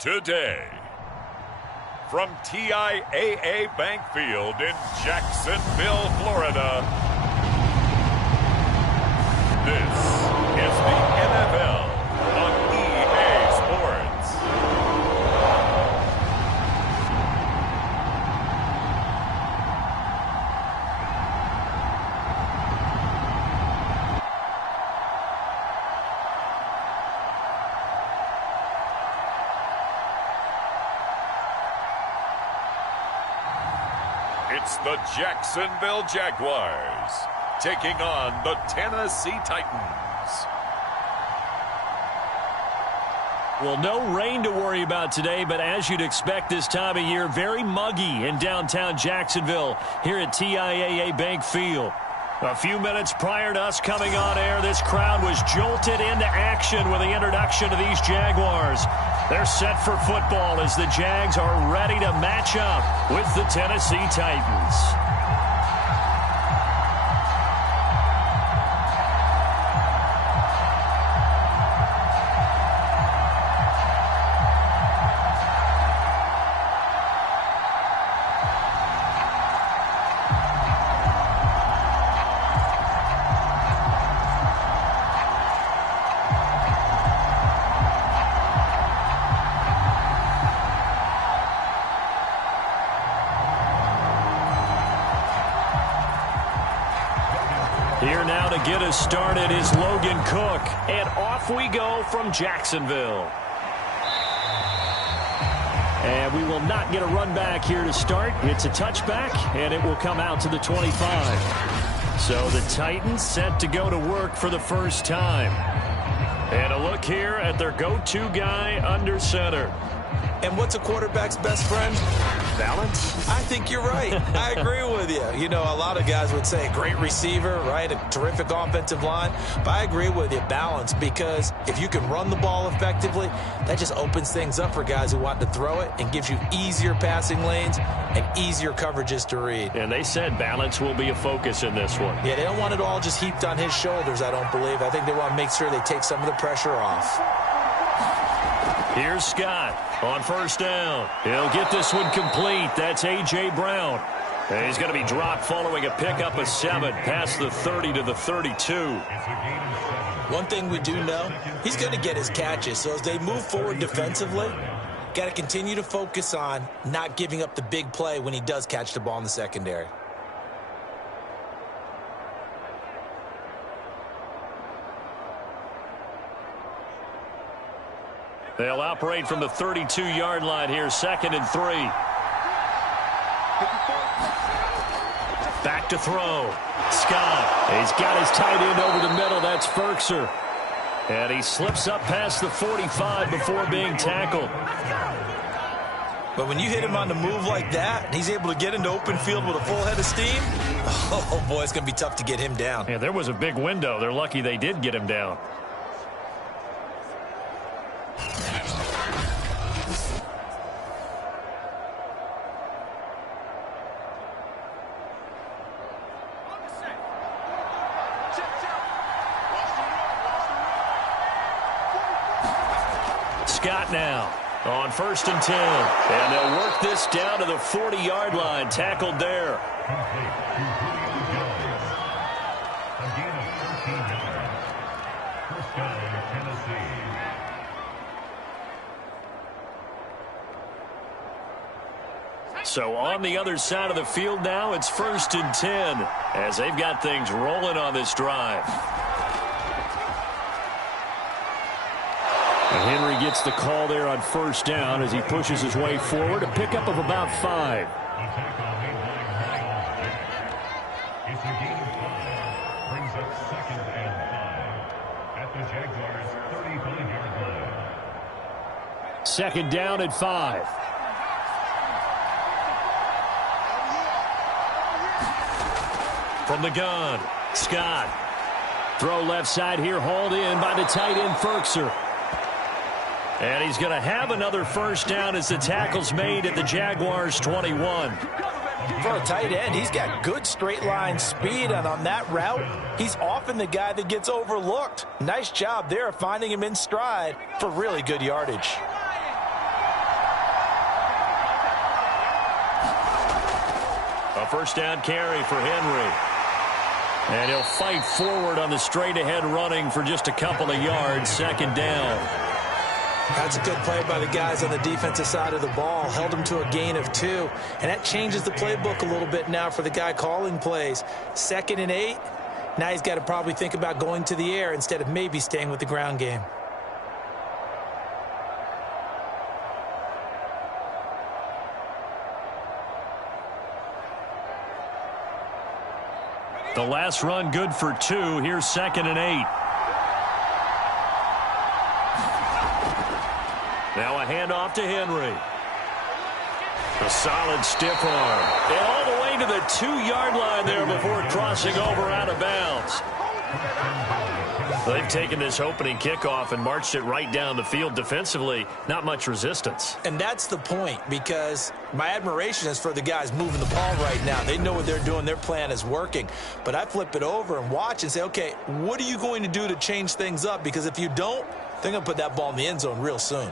today. From TIAA Bank Field in Jacksonville, Florida, this is the NFL on EA Sports. It's the Jacksonville Jaguars taking on the Tennessee Titans. Well, no rain to worry about today, but as you'd expect this time of year, very muggy in downtown Jacksonville here at TIAA Bank Field. A few minutes prior to us coming on air, this crowd was jolted into action with the introduction of these Jaguars. They're set for football as the Jags are ready to match up with the Tennessee Titans. Here now to get us started is Logan Cook, and off we go from Jacksonville. And we will not get a run back here to start. It's a touchback, and it will come out to the 25. So the Titans set to go to work for the first time. And a look here at their go-to guy under center. And what's a quarterback's best friend? Balance? I think you're right. I agree with you. You know, a lot of guys would say great receiver, right? A terrific offensive line. But I agree with you, balance, because if you can run the ball effectively, that just opens things up for guys who want to throw it and gives you easier passing lanes and easier coverages to read. And they said balance will be a focus in this one. Yeah, they don't want it all just heaped on his shoulders, I don't believe. I think they want to make sure they take some of the pressure off. Here's Scott on first down. He'll get this one complete. That's A.J. Brown. And he's going to be dropped following a pickup of 7 past the 30 to the 32. One thing we do know, he's going to get his catches. So as they move forward defensively, got to continue to focus on not giving up the big play when he does catch the ball in the secondary. They'll operate from the 32-yard line here, 2nd and 3. Back to throw. Scott. He's got his tight end over the middle. That's Ferkser. And he slips up past the 45 before being tackled. But when you hit him on the move like that, and he's able to get into open field with a full head of steam, oh boy, it's going to be tough to get him down. Yeah, there was a big window. They're lucky they did get him down. Scott now on 1st and 10. And they'll work this down to the 40-yard line. Tackled there. So on the other side of the field now, it's 1st and 10 as they've got things rolling on this drive. Henry gets the call there on 1st down as he pushes his way forward. A pickup of about 5. It's a gain of 5. Brings up 2nd and 5 at the Jaguars' 35-yard line. 2nd down at 5. From the gun, Scott. Throw left side here, hauled in by the tight end Ferkser. And he's going to have another 1st down as the tackle's made at the Jaguars' 21. For a tight end, he's got good straight line speed, and on that route, he's often the guy that gets overlooked. Nice job there of finding him in stride for really good yardage. first down carry for Henry. And he'll fight forward on the straight-ahead running for just a couple of yards, second down. That's a good play by the guys on the defensive side of the ball. Held him to a gain of 2. And that changes the playbook a little bit now for the guy calling plays. 2nd and 8. Now he's got to probably think about going to the air instead of maybe staying with the ground game. The last run good for 2. Here's 2nd and 8. Now a handoff to Henry. A solid stiff arm. And all the way to the 2-yard line there before crossing over out of bounds. They've taken this opening kickoff and marched it right down the field defensively. Not much resistance. And that's the point, because my admiration is for the guys moving the ball right now. They know what they're doing. Their plan is working. But I flip it over and watch and say, okay, what are you going to do to change things up? Because if you don't, they're going to put that ball in the end zone real soon.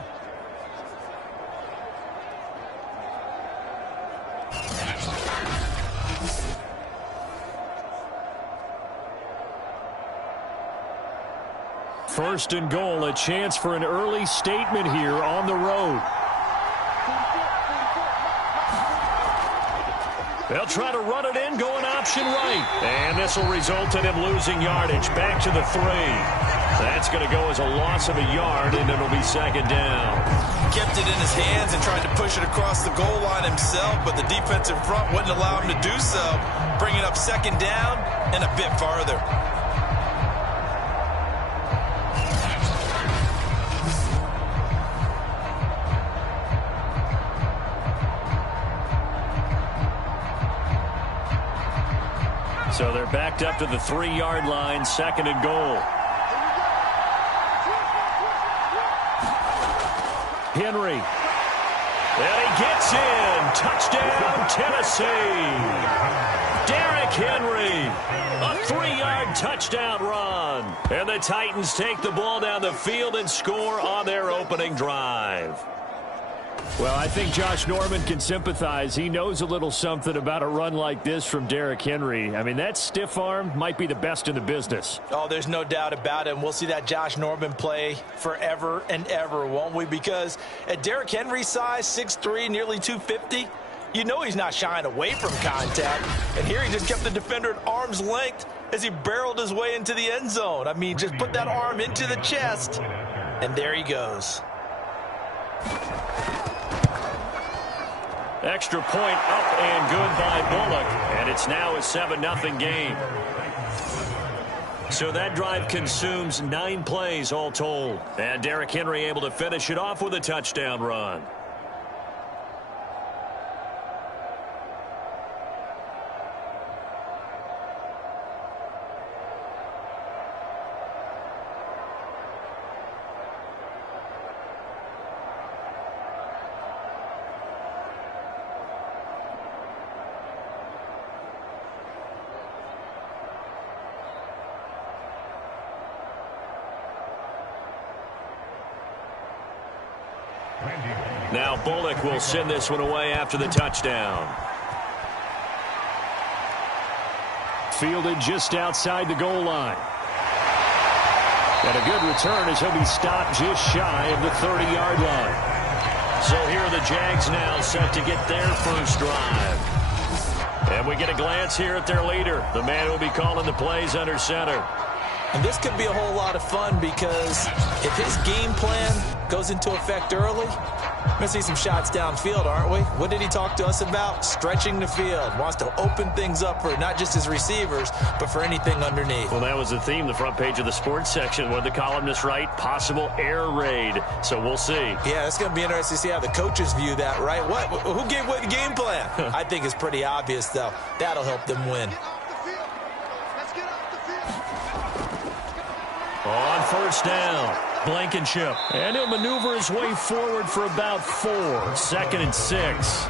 First and goal, a chance for an early statement here on the road. They'll try to run it in, going option right. And this will result in him losing yardage. Back to the 3. That's going to go as a loss of a yard, and it'll be second down. Kept it in his hands and tried to push it across the goal line himself, but the defensive front wouldn't allow him to do so. Bringing up second down and a bit farther. So they're backed up to the 3-yard line, second and goal. Henry. And he gets in. Touchdown, Tennessee. Derrick Henry. A 3-yard touchdown run. And the Titans take the ball down the field and score on their opening drive. Well, I think Josh Norman can sympathize. He knows a little something about a run like this from Derrick Henry. I mean, that stiff arm might be the best in the business. Oh, there's no doubt about it. And we'll see that Josh Norman play forever and ever, won't we? Because at Derrick Henry's size, 6'3", nearly 250, you know he's not shying away from contact. And here he just kept the defender at arm's length as he barreled his way into the end zone. I mean, just put that arm into the chest, and there he goes. Extra point up and good by Bullock. And it's now a 7-0 game. So that drive consumes 9 plays all told. And Derrick Henry able to finish it off with a touchdown run. Now Bullock will send this one away after the touchdown. Fielded just outside the goal line. And a good return as he'll be stopped just shy of the 30-yard line. So here are the Jags now set to get their first drive. And we get a glance here at their leader, the man who will be calling the plays under center. And this could be a whole lot of fun because if his game plan goes into effect early, we're going to see some shots downfield, aren't we? What did he talk to us about? Stretching the field. Wants to open things up for not just his receivers, but for anything underneath. Well, that was the theme, the front page of the sports section. What did the columnist write? Possible air raid. So we'll see. Yeah, it's going to be interesting to see how the coaches view that, right? What? Who gave away the game plan? I think it's pretty obvious, though. That'll help them win. On first down, Blankenship. And he'll maneuver his way forward for about 4. 2nd and 6.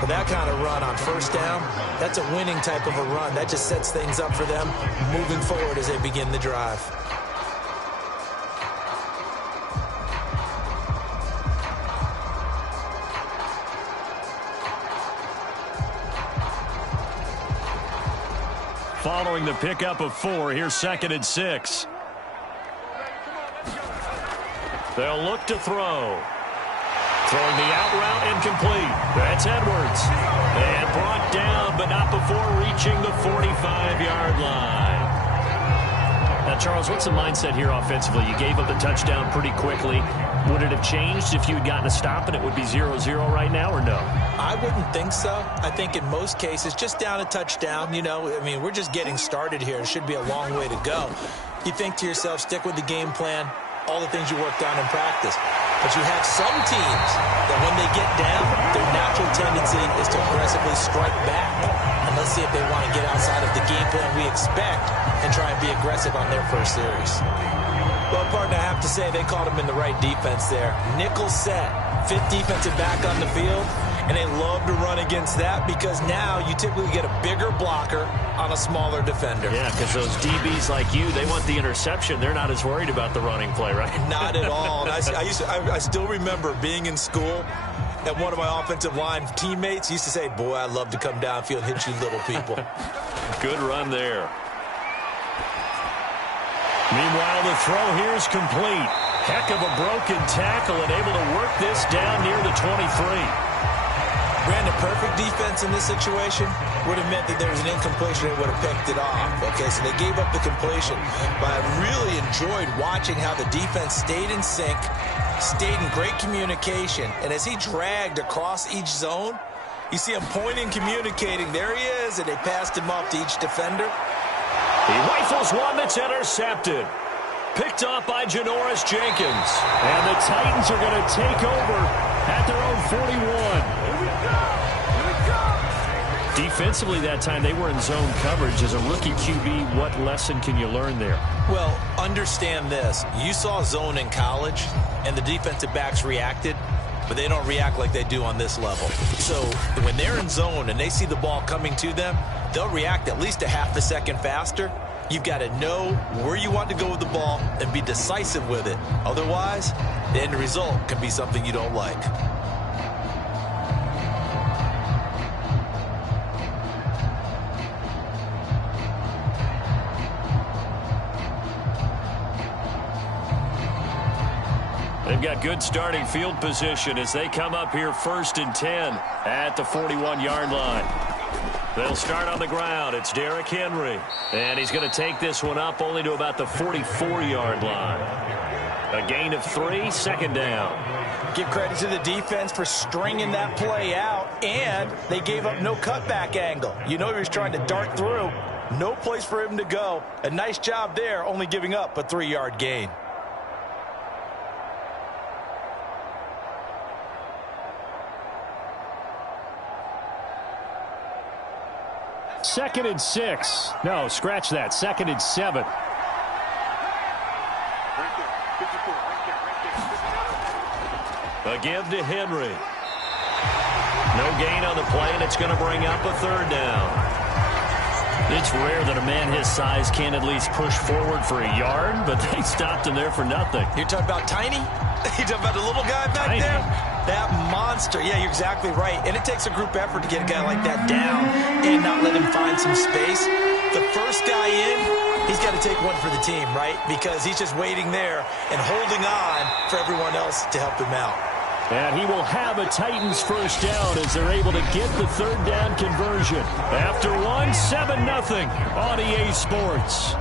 With that kind of run on first down, that's a winning type of a run. That just sets things up for them moving forward as they begin the drive. following the pickup of 4. Here's 2nd and 6. They'll look to throw. Throwing the out route incomplete. That's Edwards. And brought down, but not before reaching the 45-yard line. Now, Charles, what's the mindset here offensively? You gave up the touchdown pretty quickly. Would it have changed if you had gotten a stop and it would be 0-0 right now, or no? I wouldn't think so. I think in most cases, just down a touchdown, you know, I mean, we're just getting started here. It should be a long way to go. You think to yourself, stick with the game plan, all the things you worked on in practice. But you have some teams that when they get down, their natural tendency is to aggressively strike back. And let's see if they want to get outside of the game plan we expect and try and be aggressive on their first series. Well, partner, I have to say they caught him in the right defense there. Nickel set, 5th defensive back on the field, and they love to run against that because now you typically get a bigger blocker on a smaller defender. Yeah, because those DBs like you, they want the interception. They're not as worried about the running play, right? Not at all. And I still remember being in school, and one of my offensive line teammates used to say, boy, I'd love to come downfield and hit you little people. Good run there. Meanwhile, the throw here is complete. Heck of a broken tackle and able to work this down near the 23. Brandon, perfect defense in this situation would have meant that there was an incompletion and would have picked it off. Okay, so they gave up the completion. But I really enjoyed watching how the defense stayed in sync, stayed in great communication, and as he dragged across each zone, you see him pointing, communicating. There he is, and they passed him off to each defender. He rifles one that's intercepted. Picked off by Janoris Jenkins. And the Titans are going to take over at their own 41. Defensively that time, they were in zone coverage. As a rookie QB, what lesson can you learn there? Well, understand this. You saw zone in college, and the defensive backs reacted, but they don't react like they do on this level. So when they're in zone and they see the ball coming to them, they'll react at least a half a second faster. You've got to know where you want to go with the ball and be decisive with it. Otherwise, the end result can be something you don't like. They've got good starting field position as they come up here 1st and 10 at the 41-yard line. They'll start on the ground. It's Derrick Henry. And he's going to take this one up only to about the 44-yard line. A gain of 3, 2nd down. Give credit to the defense for stringing that play out, and they gave up no cutback angle. You know he was trying to dart through. No place for him to go. A nice job there, only giving up a 3-yard gain. Second and 6. No, scratch that. 2nd and 7. A give to Henry. No gain on the play, and it's going to bring up a 3rd down. It's rare that a man his size can't at least push forward for a yard, but they stopped him there for nothing. You're talking about Tiny? You're talking about the little guy back Tiny. there? That monster. Yeah, you're exactly right. And it takes a group effort to get a guy like that down and not let him find some space. The first guy in, he's got to take one for the team, right? Because he's just waiting there and holding on for everyone else to help him out. And he will have a Titans 1st down as they're able to get the 3rd down conversion. After 7-0 on EA Sports.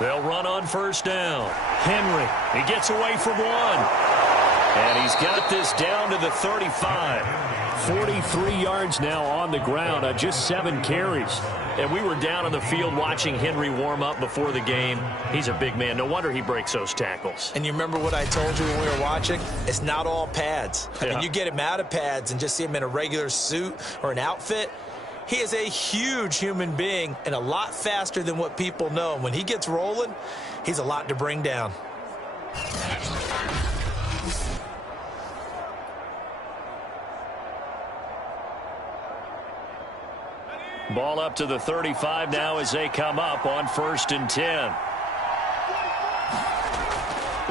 They'll run on 1st down. Henry, he gets away from one. And he's got this down to the 35. 43 yards now on the ground on just 7 carries. And we were down on the field watching Henry warm up before the game. He's a big man. No wonder he breaks those tackles. And you remember what I told you when we were watching? It's not all pads. I mean, you get him out of pads and just see him in a regular suit or an outfit. He is a huge human being and a lot faster than what people know. When he gets rolling, he's a lot to bring down. Ball up to the 35 now as they come up on 1st and 10.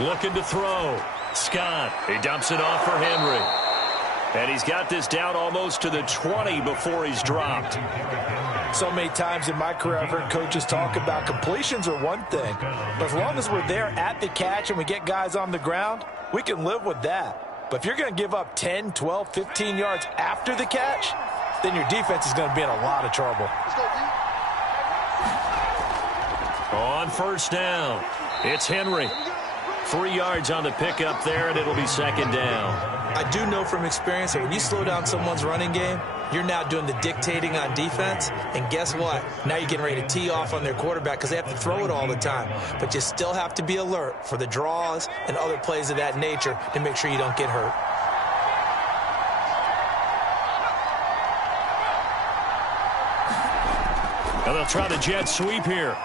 Looking to throw. Scott. He dumps it off for Henry. And he's got this down almost to the 20 before he's dropped. So many times in my career I've heard coaches talk about completions are one thing. But as long as we're there at the catch and we get guys on the ground, we can live with that. But if you're going to give up 10, 12, 15 yards after the catch, then your defense is going to be in a lot of trouble. On 1st down, it's Henry. 3 yards on the pickup there, and it'll be 2nd down. I do know from experience that when you slow down someone's running game, you're now doing the dictating on defense. And guess what? Now you're getting ready to tee off on their quarterback because they have to throw it all the time. But you still have to be alert for the draws and other plays of that nature to make sure you don't get hurt. And they'll try the jet sweep here.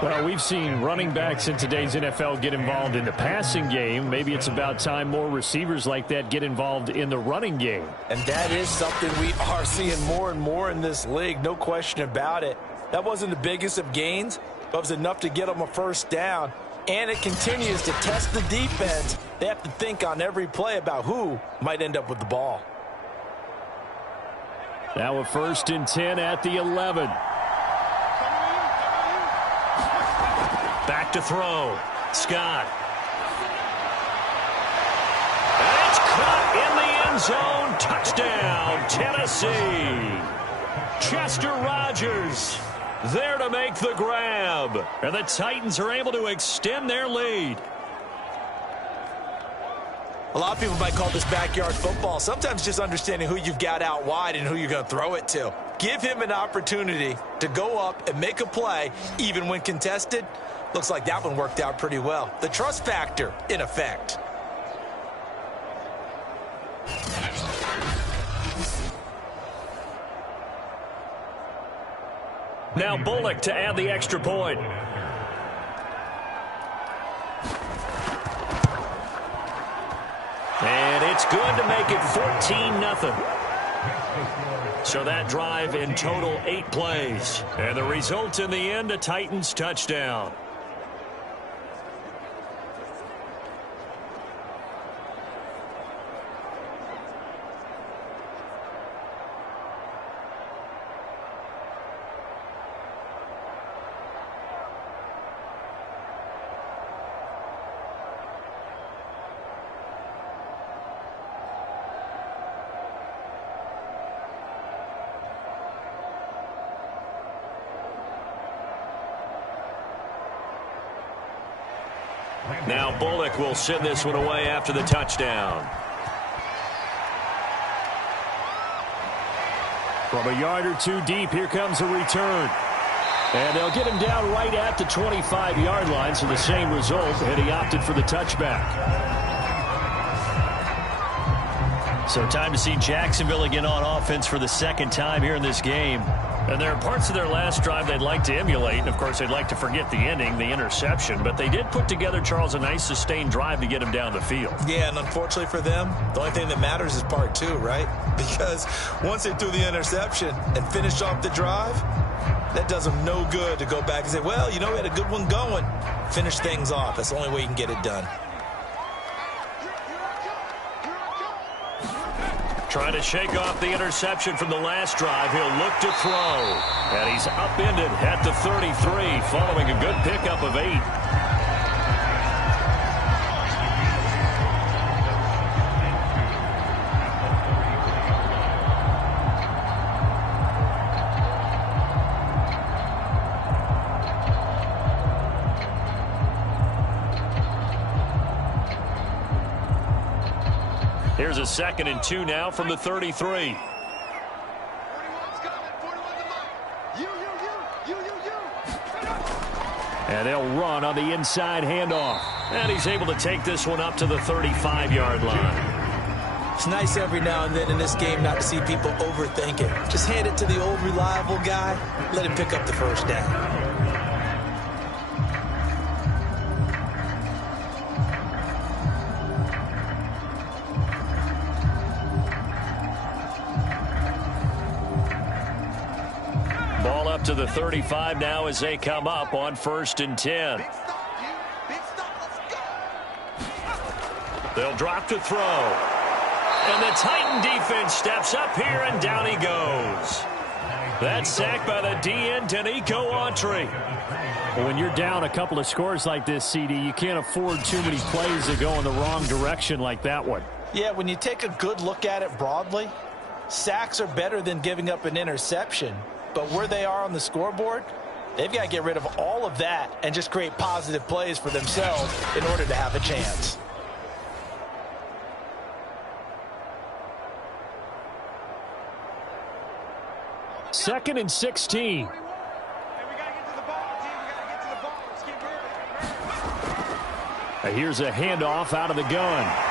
Well, we've seen running backs in today's NFL get involved in the passing game. Maybe it's about time more receivers like that get involved in the running game. And that is something we are seeing more and more in this league, no question about it. That wasn't the biggest of gains, but it was enough to get them a 1st down. And it continues to test the defense. They have to think on every play about who might end up with the ball. Now a 1st and 10 at the 11. Back to throw. Scott. And it's caught in the end zone. Touchdown, Tennessee. Chester Rogers there to make the grab. And the Titans are able to extend their lead. A lot of people might call this backyard football. Sometimes just understanding who you've got out wide and who you're going to throw it to. Give him an opportunity to go up and make a play, even when contested. Looks like that one worked out pretty well. The trust factor in effect. Now Bullock to add the extra point. And it's good to make it 14-0. So that drive in total 8 plays. And the result in the end, a Titans touchdown. Now Bullock will send this one away after the touchdown. From a yard or two deep, here comes a return. And they'll get him down right at the 25-yard line, so the same result, and he opted for the touchback. So time to see Jacksonville again on offense for the 2nd time here in this game. And there are parts of their last drive they'd like to emulate. And, of course, they'd like to forget the ending, the interception. But they did put together, Charles, a nice sustained drive to get him down the field. Yeah, and unfortunately for them, the only thing that matters is part 2, right? Because once they threw the interception and finished off the drive, that does them no good to go back and say, well, you know, we had a good one going. Finish things off. That's the only way you can get it done. Trying to shake off the interception from the last drive. He'll look to throw. And he's upended at the 33 following a good pickup of 8. Here's a 2nd and 2 now from the 33. And they'll run on the inside handoff. And he's able to take this one up to the 35-yard line. It's nice every now and then in this game not to see people overthink it. Just hand it to the old reliable guy. Let him pick up the 1st down. Ball up to the 35 now as they come up on 1st and 10. They'll drop to throw. And the Titan defense steps up here, and down he goes. That's sacked by the DN, Danico Autry. Well, when you're down a couple of scores like this, CD, you can't afford too many plays that go in the wrong direction like that one. Yeah, when you take a good look at it broadly, sacks are better than giving up an interception. But where they are on the scoreboard, they've got to get rid of all of that and just create positive plays for themselves in order to have a chance. Second and 16. Here's a handoff out of the gun.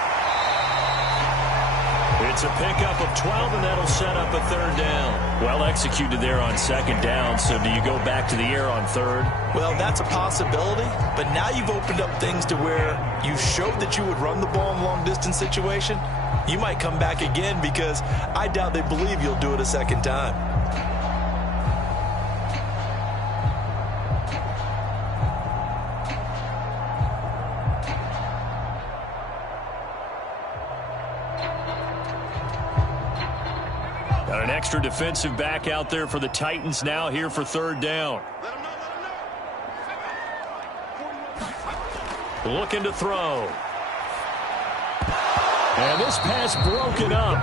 It's a pickup of 12, and that'll set up a 3rd down. Well executed there on 2nd down, so do you go back to the air on 3rd? Well, that's a possibility, but now you've opened up things to where you showed that you would run the ball in a long-distance situation. You might come back again because I doubt they believe you'll do it a 2nd time. Got an extra defensive back out there for the Titans now here for 3rd down. Looking to throw. And this pass broken up.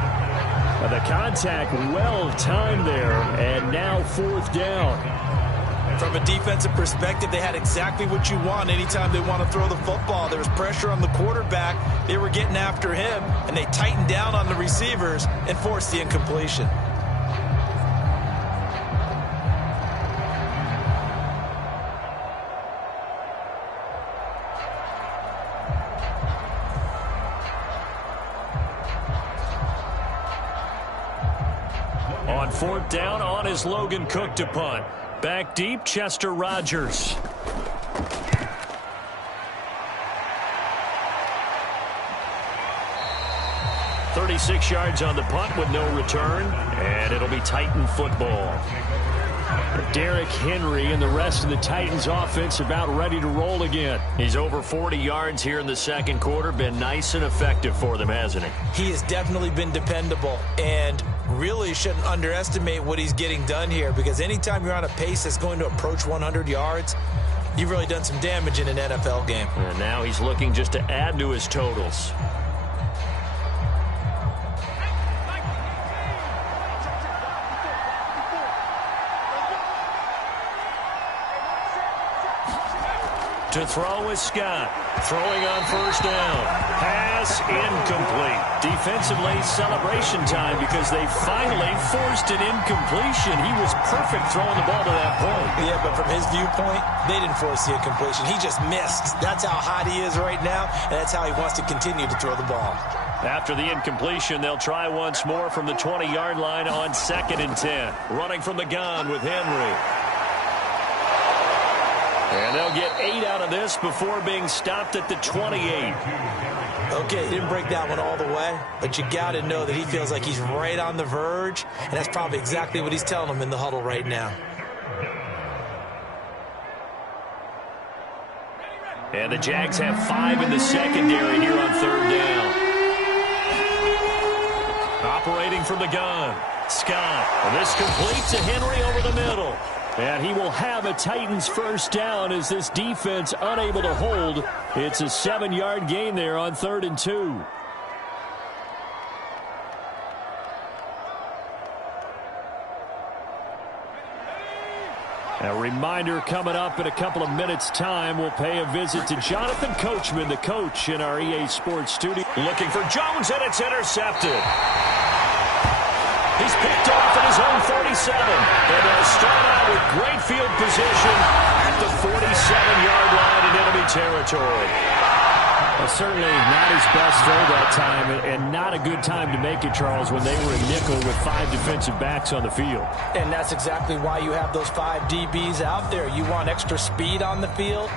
The contact well timed there, and now 4th down. From a defensive perspective, they had exactly what you want anytime they want to throw the football. There was pressure on the quarterback. They were getting after him, and they tightened down on the receivers and forced the incompletion. On 4th down, on is Logan Cook to punt. Back deep, Chester Rogers. "36 yards on the punt with no return, and it'll be Titan football." Derrick Henry and the rest of the Titans offense about ready to roll again. He's over 40 yards here in the 2nd quarter. Been nice and effective for them, hasn't he? He has definitely been dependable, and really shouldn't underestimate what he's getting done here, because anytime you're on a pace that's going to approach 100 yards, you've really done some damage in an NFL game. And now he's looking just to add to his totals. To throw is Scott. Throwing on 1st down. Pass incomplete. Defensively, celebration time because they finally forced an incompletion. He was perfect throwing the ball to that point. Yeah, but from his viewpoint, they didn't force the incompletion. He just missed. That's how hot he is right now, and that's how he wants to continue to throw the ball. After the incompletion, they'll try once more from the 20-yard line on 2nd and 10. Running from the gun with Henry. And they'll get 8 out of this before being stopped at the 28. Okay, he didn't break that one all the way, but you got to know that he feels like he's right on the verge, and that's probably exactly what he's telling them in the huddle right now. And the Jags have 5 in the secondary here on 3rd down. Operating from the gun, Scott. And this complete to Henry over the middle. And he will have a Titans 1st down as this defense unable to hold. It's a 7-yard gain there on 3rd and 2. A reminder coming up in a couple of minutes' time. We'll pay a visit to Jonathan Coachman, the coach in our EA Sports studio. Looking for Jones, and it's intercepted. He's picked off at his own 47. And they'll start out with great field position at the 47-yard line in enemy territory. Well, certainly not his best throw that time, and not a good time to make it, Charles, when they were in nickel with 5 defensive backs on the field. And that's exactly why you have those 5 DBs out there. You want extra speed on the field,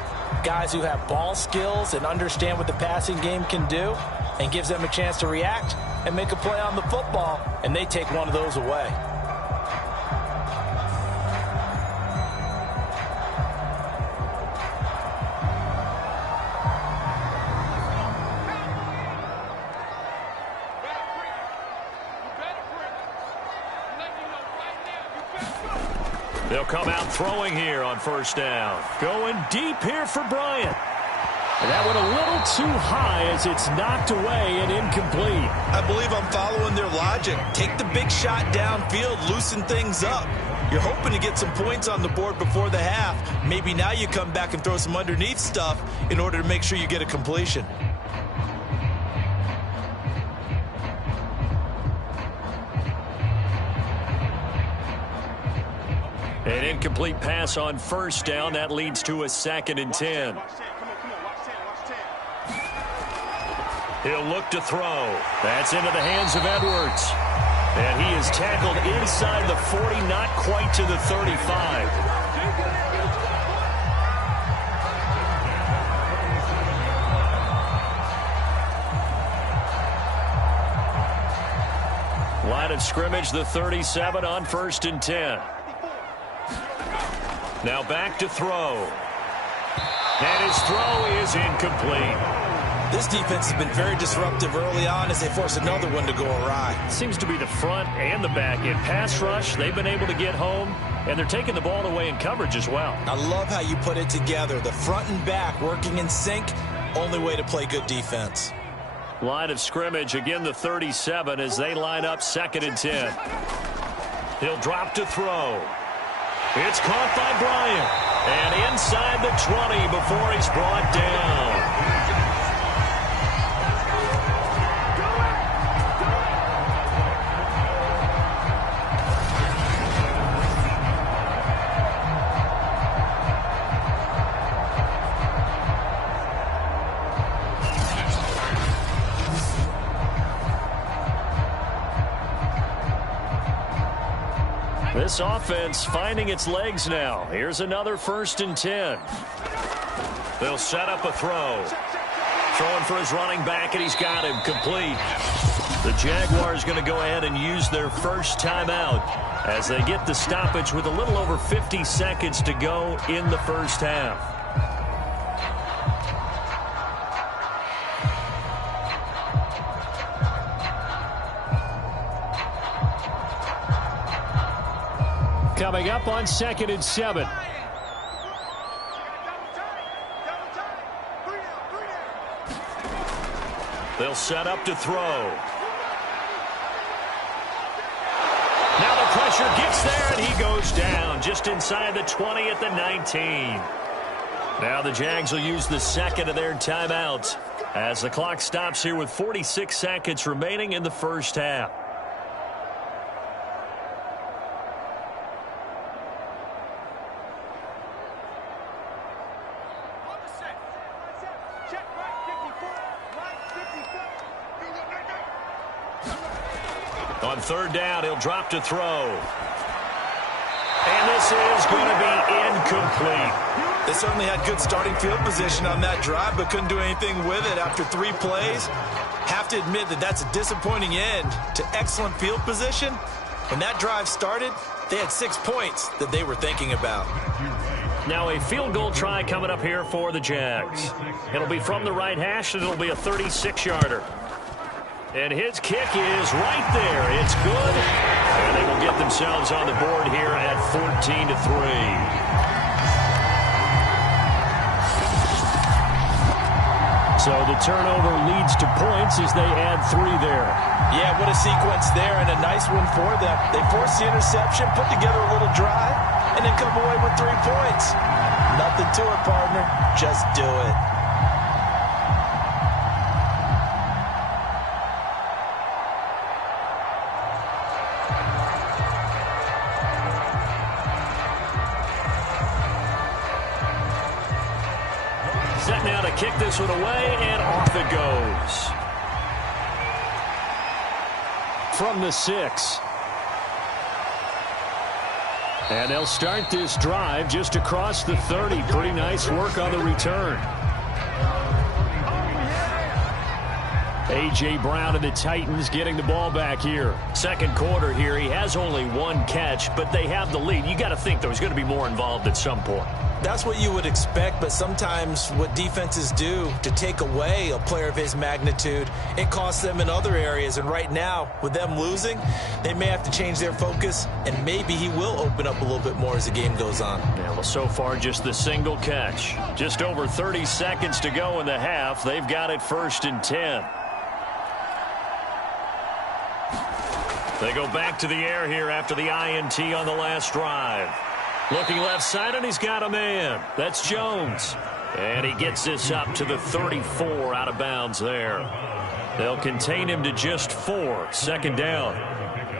guys who have ball skills and understand what the passing game can do, and gives them a chance to react and make a play on the football, and they take one of those away. They'll come out throwing here on first down. Going deep here for Bryant. And that went a little too high as it's knocked away and incomplete. I believe I'm following their logic. Take the big shot downfield, loosen things up. You're hoping to get some points on the board before the half. Maybe now you come back and throw some underneath stuff in order to make sure you get a completion. An incomplete pass on first down. That leads to a 2nd and 10. He'll look to throw. That's into the hands of Edwards. And he is tackled inside the 40, not quite to the 35. Line of scrimmage, the 37 on 1st and 10. Now back to throw. And his throw is incomplete. This defense has been very disruptive early on as they force another one to go awry. Seems to be the front and the back end. Pass rush, they've been able to get home, and they're taking the ball away in coverage as well. I love how you put it together. The front and back working in sync, only way to play good defense. Line of scrimmage, again the 37 as they line up 2nd and 10. He'll drop to throw. It's caught by Bryant. And inside the 20 before he's brought down. This offense finding its legs now. Here's another 1st and 10. They'll set up a throw. Throwing for his running back, and he's got him complete. The Jaguars going to go ahead and use their first timeout as they get the stoppage with a little over 50 seconds to go in the first half. Coming up on 2nd and 7. They'll set up to throw. Now the pressure gets there, and he goes down just inside the 20 at the 19. Now the Jags will use the second of their timeouts as the clock stops here with 46 seconds remaining in the first half. On 3rd down, he'll drop to throw. And this is going to be incomplete. They certainly had good starting field position on that drive, but couldn't do anything with it after 3 plays. Have to admit that that's a disappointing end to excellent field position. When that drive started, they had 6 points that they were thinking about. Now a field goal try coming up here for the Jags. It'll be from the right hash, and it'll be a 36-yarder. And his kick is right there. It's good. And they will get themselves on the board here at 14-3. So the turnover leads to points as they add 3 there. Yeah, what a sequence there, and a nice one for them. They forced the interception, put together a little drive, and then come away with 3 points. Nothing to it, partner. Just do it. Set now to kick this one away, and off it goes. From the 6. And they'll start this drive just across the 30. Pretty nice work on the return. A.J. Brown and the Titans getting the ball back here. Second quarter here, he has only one catch, but they have the lead. You got to think, though, he's going to be more involved at some point. That's what you would expect, but sometimes what defenses do to take away a player of his magnitude, it costs them in other areas. And right now, with them losing, they may have to change their focus, and maybe he will open up a little bit more as the game goes on. Yeah, well, so far, just the single catch. Just over 30 seconds to go in the half. They've got it 1st and 10. They go back to the air here after the INT on the last drive. Looking left side, and he's got a man. That's Jones. And he gets this up to the 34 out of bounds there. They'll contain him to just 4. Second down.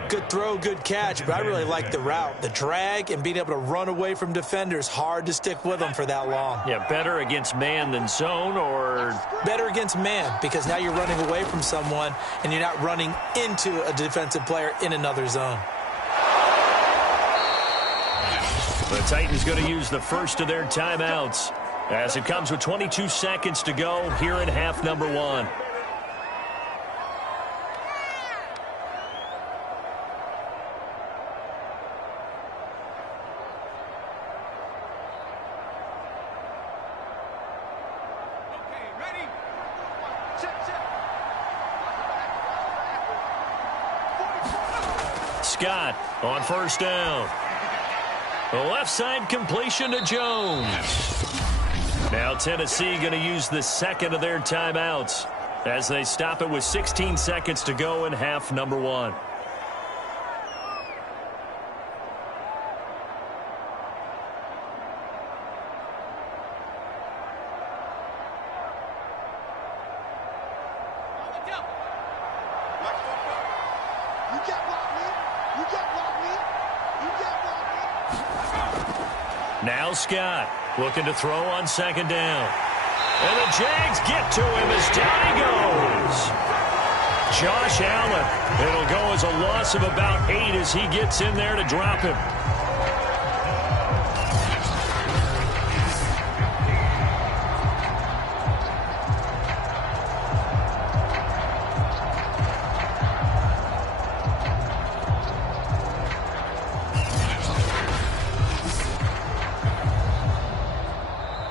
Good throw, good catch, but I really like the route. The drag and being able to run away from defenders, hard to stick with them for that long. Yeah, better against man than zone, or? Better against man, because now you're running away from someone, and you're not running into a defensive player in another zone. The Titans going to use the first of their timeouts as it comes with 22 seconds to go here in half number 1. Scott on first down. The left side completion to Jones. Now Tennessee going to use the second of their timeouts as they stop it with 16 seconds to go in half number 1. Now Scott looking to throw on second down. And the Jags get to him as down he goes. Josh Allen. It'll go as a loss of about 8 as he gets in there to drop him.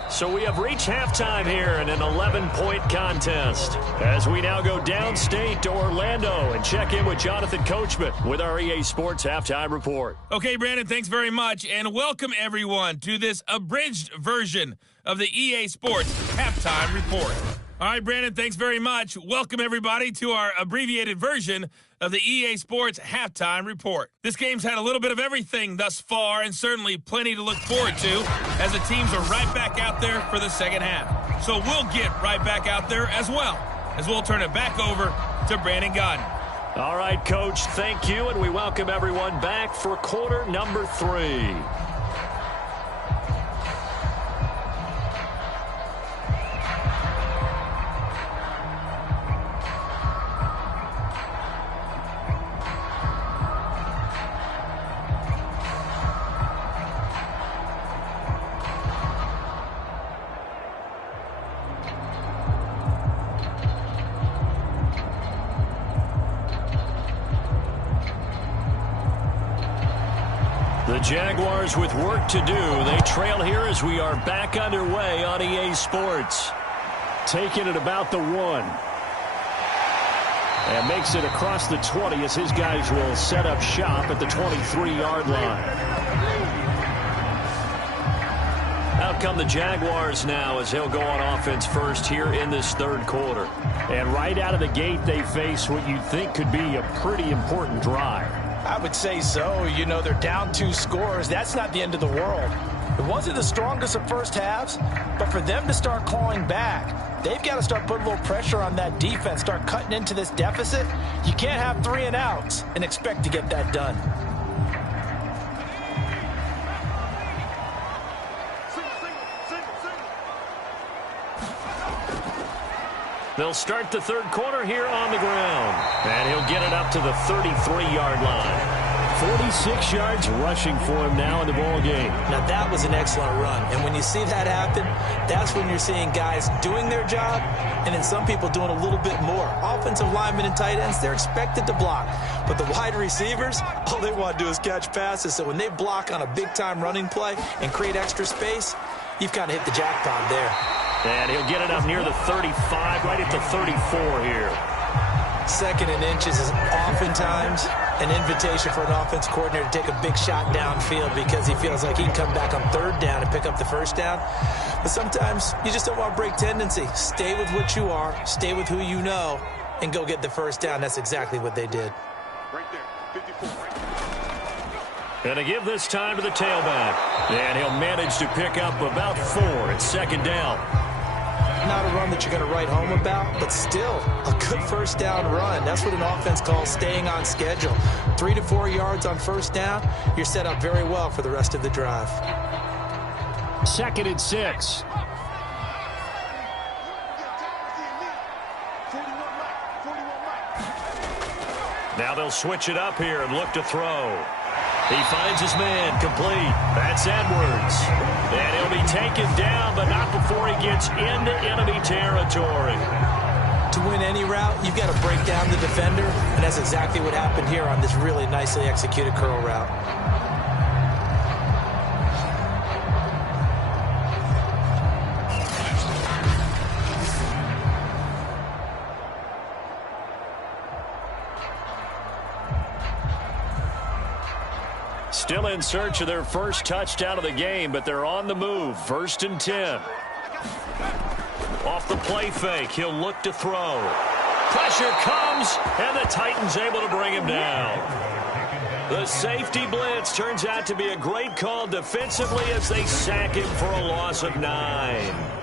So we have reached halftime here in an 11-point contest as we now go downstate to Orlando and check in with Jonathan Coachman with our EA Sports Halftime Report. Okay, Brandon, thanks very much, and welcome everyone to this abridged version of the EA Sports Halftime Report. All right, Brandon, thanks very much. Welcome everybody to our abbreviated version of the EA Sports Halftime Report. This game's had a little bit of everything thus far, and certainly plenty to look forward to as the teams are right back out there for the second half. So we'll get right back out there as well, as we'll turn it back over to Brandon Godden. All right, Coach, thank you, and we welcome everyone back for quarter number 3. The Jaguars with work to do. They trail here as we are back underway on EA Sports. Taking it about the 1. And makes it across the 20 as his guys will set up shop at the 23-yard line. Out come the Jaguars now as they'll go on offense first here in this third quarter. And right out of the gate, they face what you'd think could be a pretty important drive. I would say so. You know, they're down 2 scores. That's not the end of the world. It wasn't the strongest of first halves, but for them to start clawing back, they've got to start putting a little pressure on that defense, start cutting into this deficit. You can't have 3 and outs and expect to get that done. They'll start the third quarter here on the ground. And he'll get it up to the 33-yard line. 46 yards rushing for him now in the ball game. Now, that was an excellent run. And when you see that happen, that's when you're seeing guys doing their job and then some people doing a little bit more. Offensive linemen and tight ends, they're expected to block. But the wide receivers, all they want to do is catch passes. So when they block on a big-time running play and create extra space, you've kind of hit the jackpot there. And he'll get it up near the 35, right at the 34 here. Second and inches is oftentimes an invitation for an offense coordinator to take a big shot downfield because he feels like he can come back on third down and pick up the first down. But sometimes you just don't want to break tendency. Stay with what you are, stay with who you know, and go get the first down. That's exactly what they did. Right there, 54. Going to give this time to the tailback. And he'll manage to pick up about 4 at second down. Not a run that you're going to write home about, but still a good first down run. That's what an offense calls staying on schedule. 3 to 4 yards on first down, you're set up very well for the rest of the drive. 2nd and 6. Now they'll switch it up here and look to throw. He finds his man, complete. That's Edwards. And he'll be taken down, but not before he gets into enemy territory. To win any route, you've got to break down the defender, and that's exactly what happened here on this really nicely executed curl route. Still in search of their first touchdown of the game, but they're on the move. 1st and 10. Off the play fake, he'll look to throw. Pressure comes, and the Titans able to bring him down. The safety blitz turns out to be a great call defensively as they sack him for a loss of 9.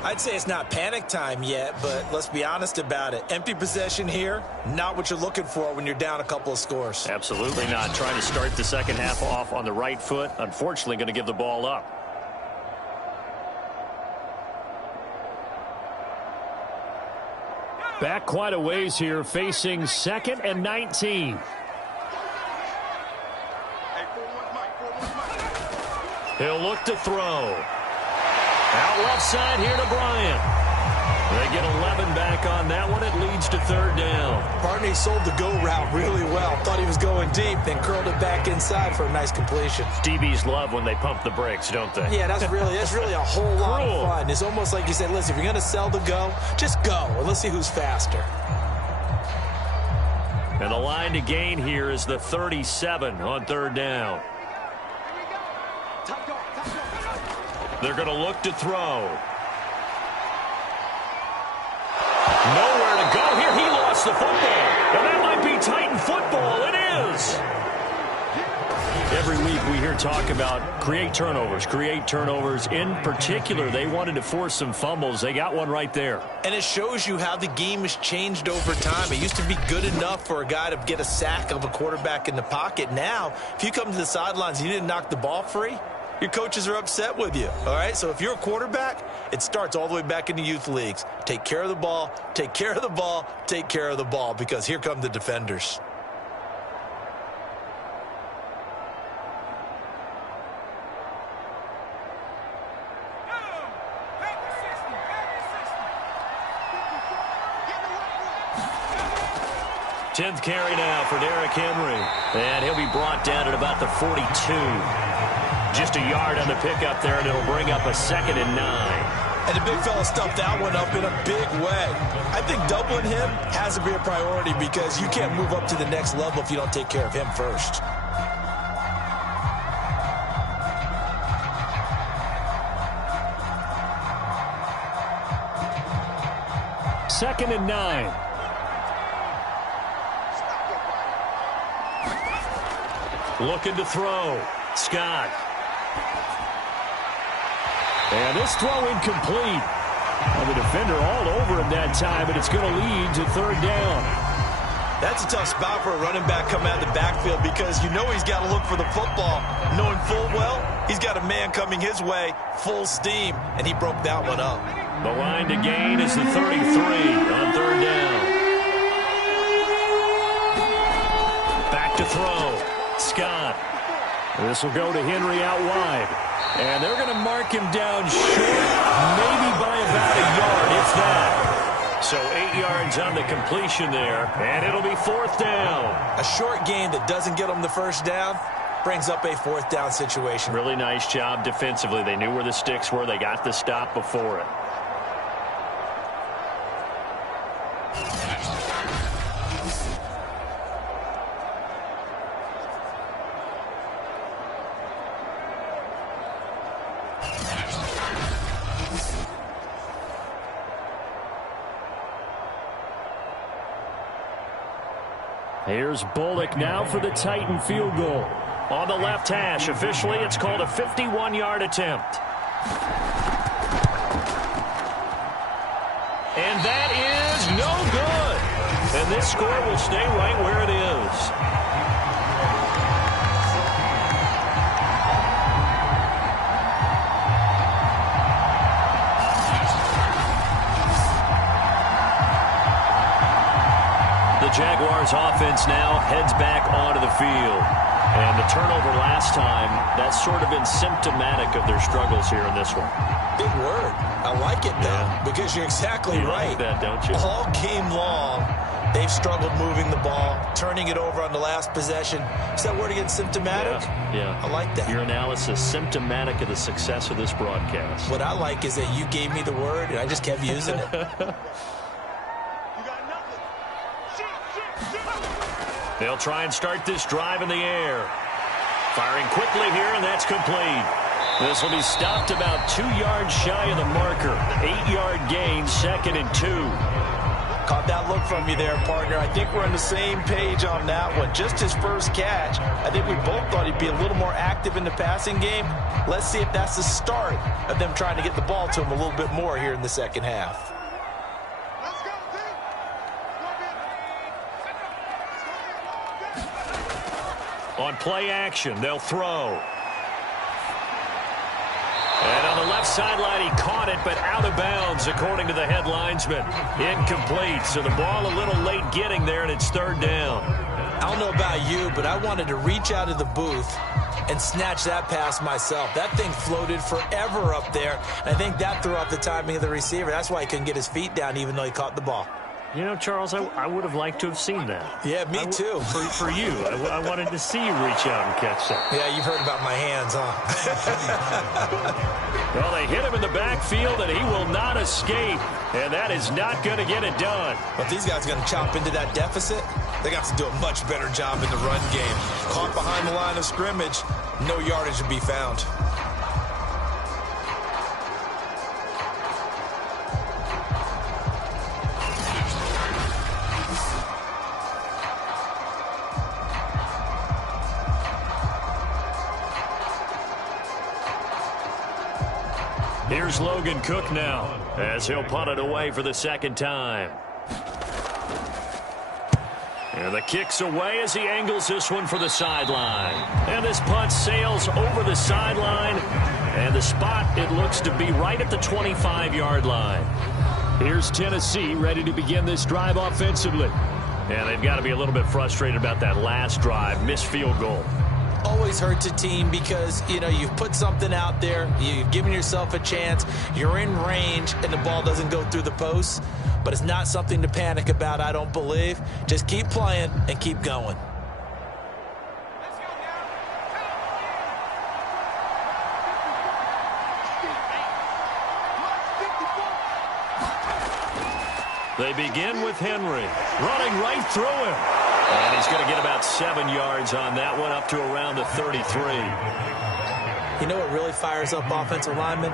I'd say it's not panic time yet, but let's be honest about it. Empty possession here, not what you're looking for when you're down a couple of scores. Absolutely not. Trying to start the second half off on the right foot. Unfortunately, going to give the ball up. Back quite a ways here, facing 2nd and 19. He'll look to throw. Out left side here to Bryant. They get 11 back on that one. It leads to 3rd down. Barney sold the go route really well. Thought he was going deep, then curled it back inside for a nice completion. DBs love when they pump the brakes, don't they? Yeah, that's really a whole lot of fun. It's almost like you said, listen, if you're going to sell the go, just go, and let's see who's faster. And the line to gain here is the 37 on 3rd down. They're going to look to throw. Nowhere to go here. He lost the football. And that might be Titan football. It is. Every week we hear talk about create turnovers. In particular, they wanted to force some fumbles. They got one right there. And it shows you how the game has changed over time. It used to be good enough for a guy to get a sack of a quarterback in the pocket. Now, if you come to the sidelines and you didn't knock the ball free, your coaches are upset with you, all right? So if you're a quarterback, it starts all the way back in the youth leagues. Take care of the ball, take care of the ball, take care of the ball, because here come the defenders. Tenth carry now for Derrick Henry. And he'll be brought down at about the 42. Just a yard on the pickup there, and it'll bring up a 2nd and 9. And the big fella stuffed that one up in a big way. I think doubling him has to be a priority because you can't move up to the next level if you don't take care of him first. Second and 9. Looking to throw. Scott. And this throw incomplete. And the defender all over him that time, but it's going to lead to 3rd down. That's a tough spot for a running back coming out of the backfield because you know he's got to look for the football, knowing full well he's got a man coming his way, full steam, and he broke that one up. The line to gain is the 33 on 3rd down. Back to throw. Scott. This will go to Henry out wide. And they're going to mark him down short, maybe by about a yard, if that. So 8 yards on the completion there, and it'll be 4th down. A short gain that doesn't get them the first down brings up a 4th down situation. Really nice job defensively. They knew where the sticks were. They got the stop before it. Here's Bullock now for the Titan field goal. On the left hash, officially it's called a 51-yard attempt. And that is no good. And this score will stay right where it is. The Jaguars offense now heads back onto the field. And the turnover last time, that's sort of been symptomatic of their struggles here in this one. Big word. I like it, though, because you're exactly right. Like that, don't you? All game long, they've struggled moving the ball, turning it over on the last possession. Is that word again, symptomatic? Yeah. I like that. Your analysis, symptomatic of the success of this broadcast. What I like is that you gave me the word, and I just kept using it. They'll try and start this drive in the air. Firing quickly here, and that's complete. This will be stopped about 2 yards shy of the marker. 8-yard gain, 2nd and 2. Caught that look from you there, partner. I think we're on the same page on that one. Just his first catch. I think we both thought he'd be a little more active in the passing game. Let's see if that's the start of them trying to get the ball to him a little bit more here in the second half. On play action, they'll throw. And on the left sideline, he caught it, but out of bounds, according to the head linesman. Incomplete, so the ball a little late getting there, and it's 3rd down. I don't know about you, but I wanted to reach out of the booth and snatch that pass myself. That thing floated forever up there, and I think that threw off the timing of the receiver. That's why he couldn't get his feet down, even though he caught the ball. You know, Charles, I would have liked to have seen that. Yeah, me too. For you. I wanted to see you reach out and catch that. Yeah, you've heard about my hands, huh? Well, they hit him in the backfield, and he will not escape. And that is not going to get it done. But these guys are going to chop into that deficit. They got to do a much better job in the run game. Caught behind the line of scrimmage, no yardage to be found. Here's Logan Cook now, as he'll punt it away for the 2nd time. And the kick's away as he angles this one for the sideline. And this punt sails over the sideline. And the spot, it looks to be right at the 25-yard line. Here's Tennessee ready to begin this drive offensively. And they've got to be a little bit frustrated about that last drive, missed field goal. Always hurts a team because, you know, you've put something out there, you've given yourself a chance, you're in range, and the ball doesn't go through the posts. But it's not something to panic about, I don't believe. Just keep playing and keep going. They begin with Henry, running right through him. And he's going to get about 7 yards on that one, up to around the 33. You know what really fires up offensive linemen?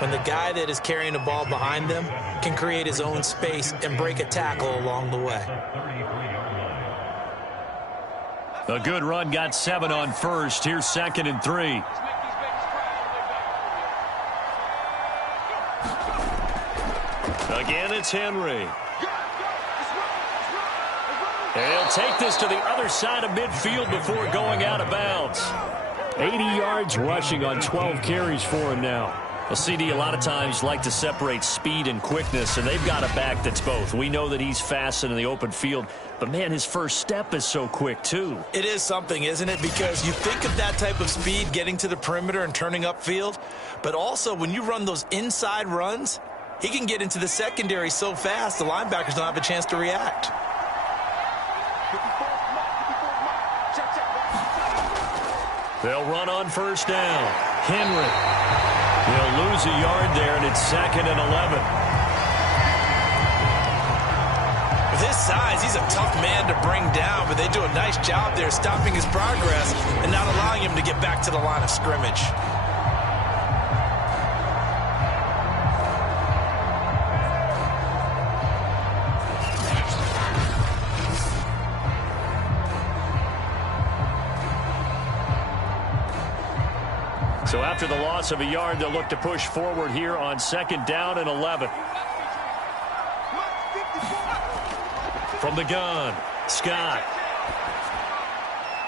When the guy that is carrying the ball behind them can create his own space and break a tackle along the way. A good run, got 7 on first. Here's 2nd and 3. Again, it's Henry. And he'll take this to the other side of midfield before going out of bounds. 80 yards rushing on 12 carries for him now. Well, CD, a lot of times like to separate speed and quickness, and they've got a back that's both. We know that he's fast in the open field, but, man, his first step is so quick, too. It is something, isn't it? Because you think of that type of speed getting to the perimeter and turning upfield, but also when you run those inside runs, he can get into the secondary so fast the linebackers don't have a chance to react. They'll run on first down. Henry. They'll lose a yard there, and it's 2nd and 11. With his size, he's a tough man to bring down, but they do a nice job there stopping his progress and not allowing him to get back to the line of scrimmage. So after the loss of a yard, they'll look to push forward here on 2nd down and 11. From the gun, Scott.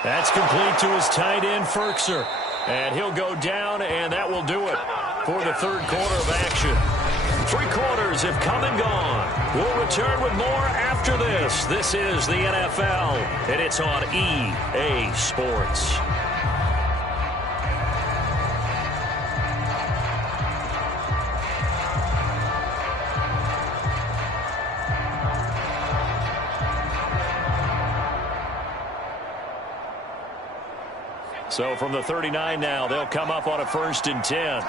That's complete to his tight end, Ferkser. And he'll go down, and that will do it for the third quarter of action. 3 quarters have come and gone. We'll return with more after this. This is the NFL, and it's on EA Sports. So from the 39 now, they'll come up on a 1st and 10.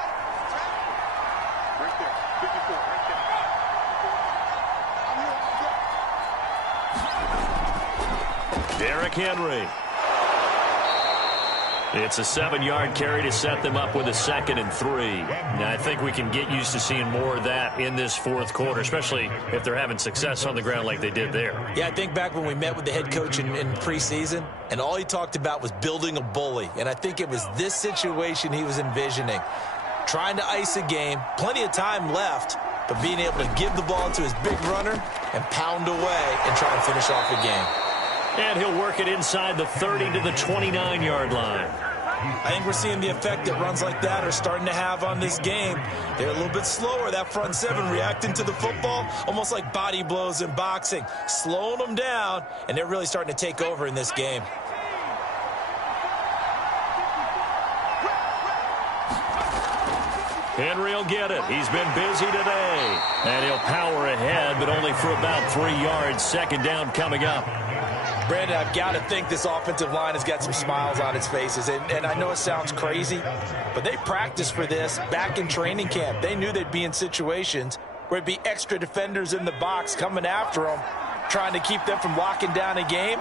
Derrick Henry. It's a 7-yard carry to set them up with a 2nd and 3. Now, I think we can get used to seeing more of that in this fourth quarter, especially if they're having success on the ground like they did there. Yeah, I think back when we met with the head coach in preseason, and all he talked about was building a bully. And I think it was this situation he was envisioning. Trying to ice a game, plenty of time left, but being able to give the ball to his big runner and pound away and try and finish off the game. And he'll work it inside the 30 to the 29-yard line. I think we're seeing the effect that runs like that are starting to have on this game. They're a little bit slower, that front 7, reacting to the football, almost like body blows in boxing, slowing them down, and they're really starting to take over in this game. Henry will get it. He's been busy today. And he'll power ahead, but only for about 3 yards. 2nd down coming up. Brandon, I've got to think this offensive line has got some smiles on its faces. And I know it sounds crazy, but they practiced for this back in training camp. They knew they'd be in situations where it'd be extra defenders in the box coming after them, trying to keep them from locking down a game.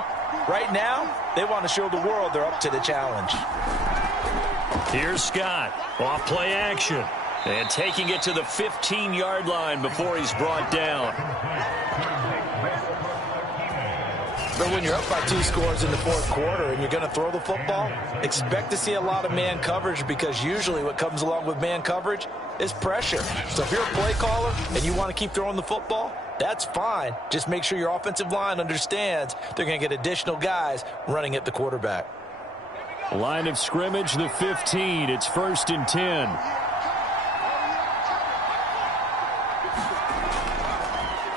Right now, they want to show the world they're up to the challenge. Here's Scott. Off play action. And taking it to the 15-yard line before he's brought down. But when you're up by 2 scores in the fourth quarter and you're going to throw the football, expect to see a lot of man coverage, because usually what comes along with man coverage is pressure. So if you're a play caller and you want to keep throwing the football, that's fine. Just make sure your offensive line understands they're going to get additional guys running at the quarterback. Line of scrimmage, the 15. It's 1st and 10.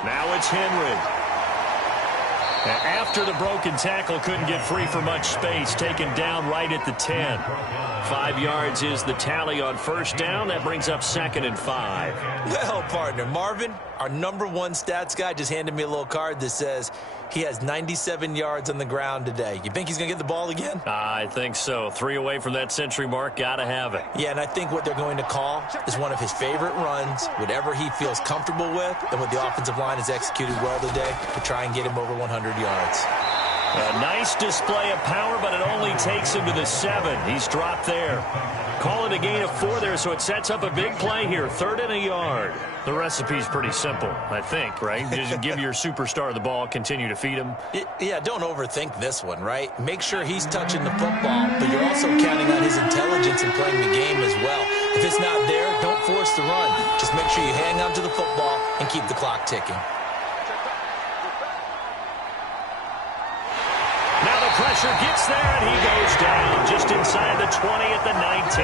Now it's Henry. After the broken tackle, couldn't get free for much space, taken down right at the 10. 5 yards is the tally on 1st down. That brings up 2nd and 5. Well, partner, Marvin, our #1 stats guy, just handed me a little card that says he has 97 yards on the ground today. You think he's going to get the ball again? I think so. 3 away from that century mark. Got to have it. Yeah, and I think what they're going to call is one of his favorite runs, whatever he feels comfortable with, and what the offensive line has executed well today to try and get him over 100 yards. A nice display of power, but it only takes him to the 7. He's dropped there. Call it a gain of 4 there, so it sets up a big play here. 3rd and a yard. The recipe's pretty simple, I think, right? Just give your superstar the ball, continue to feed him. Yeah, don't overthink this one, right? Make sure he's touching the football, but you're also counting on his intelligence in playing the game as well. If it's not there, don't force the run. Just make sure you hang on to the football and keep the clock ticking. Now the pressure gets there, and he goes down just inside the 20 at the 19.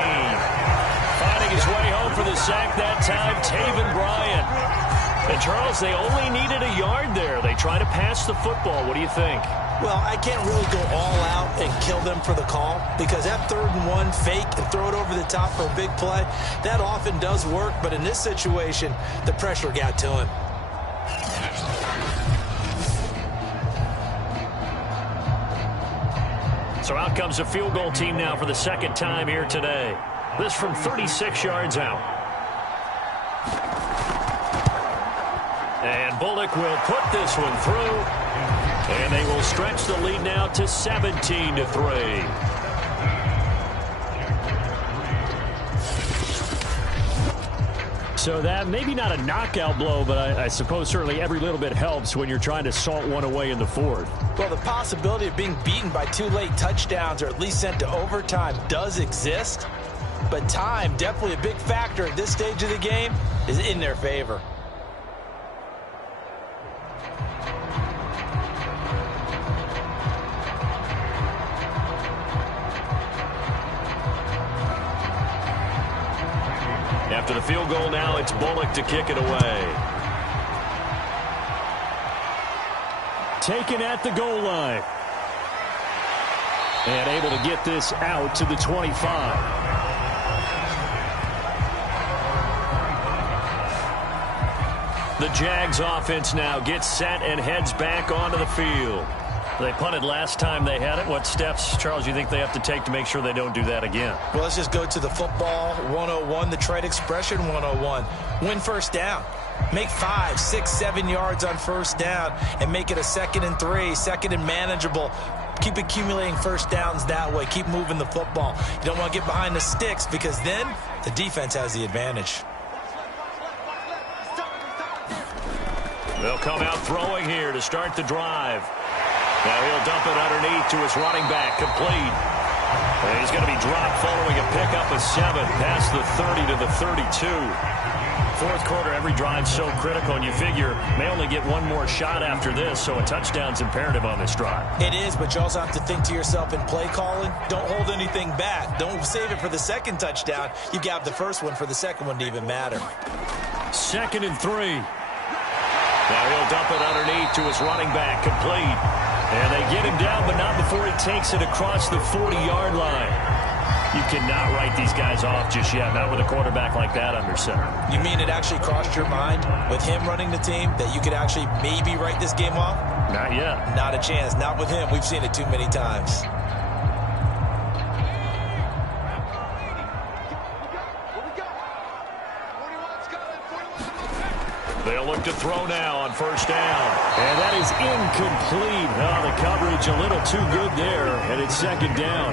Finding his way home for the sack that time, Taven Bryan. And, Charles, they only needed a yard there. They try to pass the football. What do you think? Well, I can't really go all out and kill them for the call because that 3rd and 1 fake and throw it over the top for a big play, that often does work. But in this situation, the pressure got to him. So out comes a field goal team now for the 2nd time here today. This from 36 yards out. And Bullock will put this one through. And they will stretch the lead now to 17-3. So that maybe not a knockout blow, but I suppose certainly every little bit helps when you're trying to salt one away in the 4th. Well, the possibility of being beaten by 2 late touchdowns or at least sent to overtime does exist. But time, definitely a big factor at this stage of the game, is in their favor. After the field goal now, it's Bullock to kick it away. Taken at the goal line. And able to get this out to the 25. The Jags offense now gets set and heads back onto the field. They punted last time they had it. What steps, Charles, you think they have to take to make sure they don't do that again? Well, let's just go to the football 101, the trade expression 101. Win first down. Make 5, 6, 7 yards on first down and make it a 2nd and 3, 2nd and manageable. Keep accumulating first downs that way. Keep moving the football. You don't want to get behind the sticks because then the defense has the advantage. They'll come out throwing here to start the drive. Now he'll dump it underneath to his running back, complete. And he's going to be dropped following a pickup of 7, past the 30 to the 32. 4th quarter, every drive's so critical, and you figure may only get one more shot after this, so a touchdown's imperative on this drive. It is, but you also have to think to yourself in play calling, don't hold anything back. Don't save it for the 2nd touchdown. You got the first one for the 2nd one to even matter. 2nd and 3. Now he'll dump it underneath to his running back, complete. And they get him down, but not before he takes it across the 40-yard line. You cannot write these guys off just yet, not with a quarterback like that under center. You mean it actually crossed your mind with him running the team that you could actually maybe write this game off? Not yet. Not a chance. Not with him. We've seen it too many times. They'll look to throw now on first down. And that is incomplete. Oh, the coverage a little too good there, and it's 2nd down.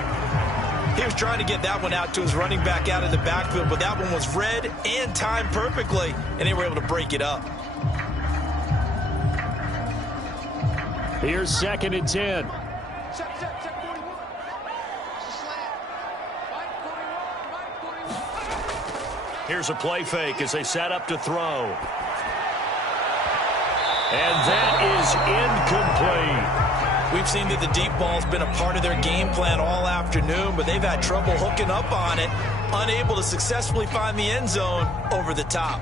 He was trying to get that one out to his running back out of the backfield, but that one was read and timed perfectly, and they were able to break it up. Here's 2nd and 10. Here's a play fake as they set up to throw. And that is incomplete. We've seen that the deep ball's been a part of their game plan all afternoon, but they've had trouble hooking up on it, unable to successfully find the end zone over the top.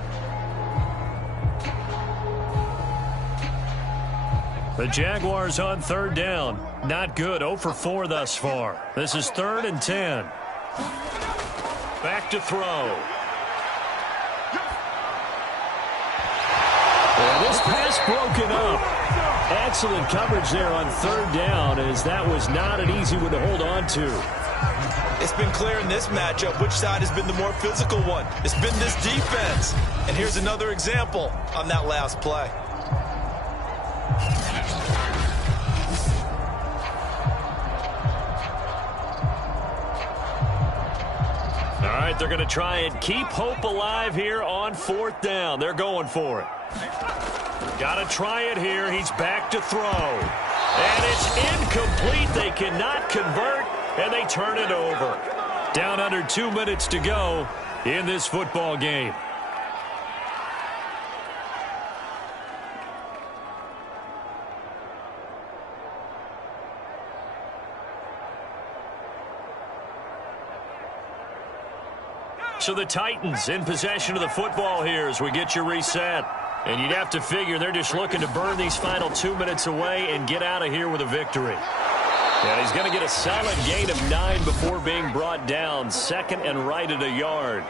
The Jaguars on 3rd down. Not good. 0 for 4 thus far. This is 3rd and 10. Back to throw. And this pass broken up. Excellent coverage there on 3rd down, as that was not an easy one to hold on to. It's been clear in this matchup which side has been the more physical one. It's been this defense. And here's another example on that last play. All right, they're going to try and keep hope alive here on 4th down. They're going for it. Got to try it here. He's back to throw. And it's incomplete. They cannot convert, and they turn it over. Down under 2 minutes to go in this football game. So the Titans in possession of the football here as we get you reset. And you'd have to figure they're just looking to burn these final 2 minutes away and get out of here with a victory. And he's going to get a solid gain of 9 before being brought down. Second and right at a yard.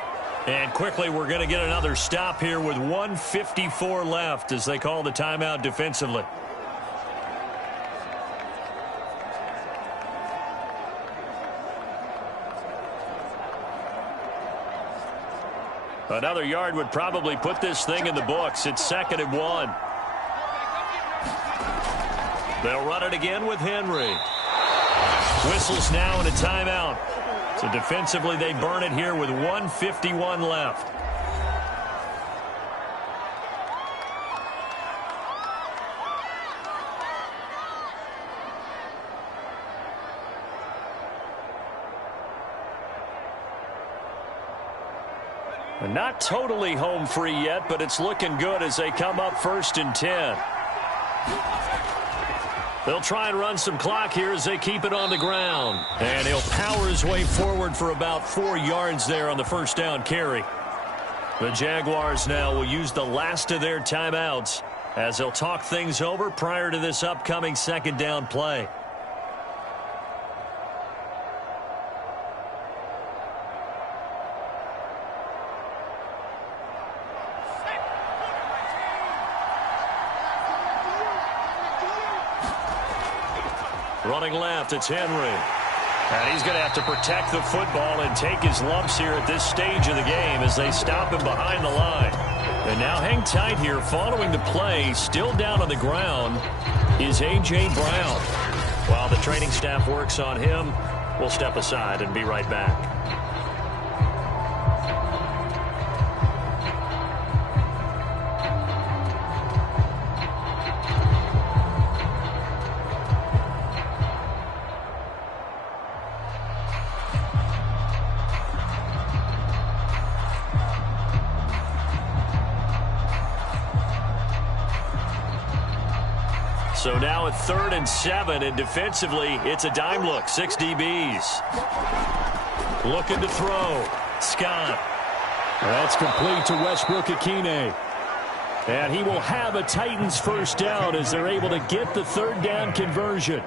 And quickly we're going to get another stop here with 1:54 left as they call the timeout defensively. Another yard would probably put this thing in the books. It's 2nd and 1. They'll run it again with Henry. Whistles now and a timeout. So defensively they burn it here with 1:51 left. Not totally home free yet, but it's looking good as they come up 1st and 10. They'll try and run some clock here as they keep it on the ground. And he'll power his way forward for about 4 yards there on the first down carry. The Jaguars now will use the last of their timeouts as they'll talk things over prior to this upcoming 2nd down play. Running left, it's Henry. And he's going to have to protect the football and take his lumps here at this stage of the game as they stop him behind the line. And now hang tight here following the play. Still down on the ground is A.J. Brown. While the training staff works on him, we'll step aside and be right back. So now at 3rd and 7, and defensively, it's a dime look. 6 DBs. Looking to throw. Scott. That's complete to Westbrook-Ikhine. And he will have a Titans first down as they're able to get the 3rd down conversion.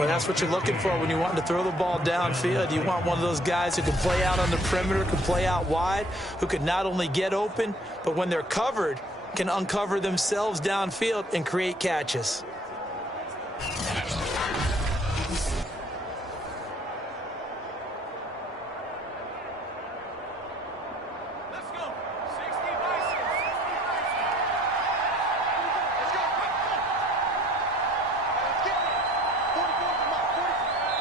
Well, that's what you're looking for when you want to throw the ball downfield. You want one of those guys who can play out on the perimeter, can play out wide, who can not only get open, but when they're covered, can uncover themselves downfield and create catches.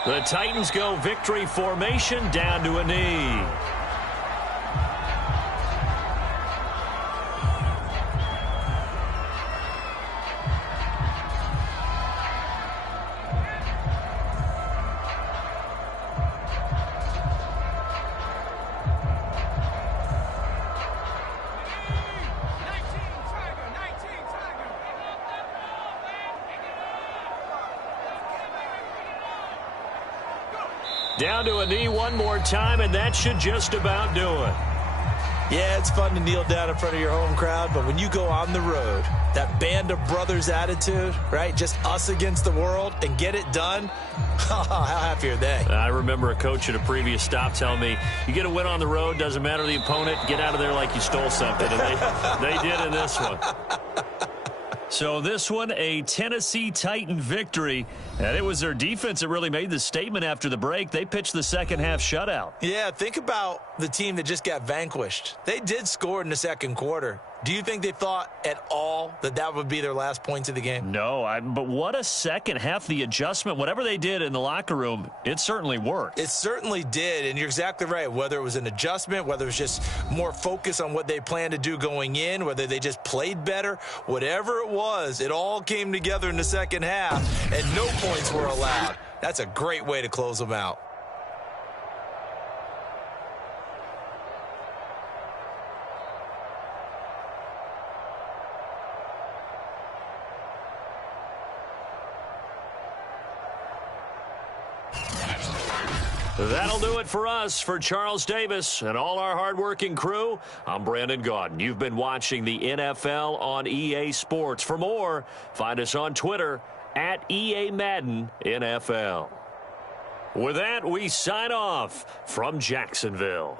The Titans go victory formation down to a knee. Down to a knee one more time, and that should just about do it. Yeah, it's fun to kneel down in front of your home crowd, but when you go on the road, that band of brothers attitude, right? Just us against the world and get it done. How happy are they? I remember a coach at a previous stop telling me, you get a win on the road, doesn't matter the opponent, get out of there like you stole something. And they did in this one. So this one, a Tennessee Titan victory. And it was their defense that really made the statement after the break. They pitched the second half shutout. Yeah, think about the team that just got vanquished. They did score in the second quarter. Do you think they thought at all that that would be their last points of the game? No, but what a second half. The adjustment, whatever they did in the locker room, it certainly worked. It certainly did, and you're exactly right. Whether it was an adjustment, whether it was just more focus on what they planned to do going in, whether they just played better, whatever it was, it all came together in the second half, and no points were allowed. That's a great way to close them out. That'll do it for us. For Charles Davis and all our hardworking crew, I'm Brandon Gaudin. You've been watching the NFL on EA Sports. For more, find us on Twitter at EA Madden NFL. With that, we sign off from Jacksonville.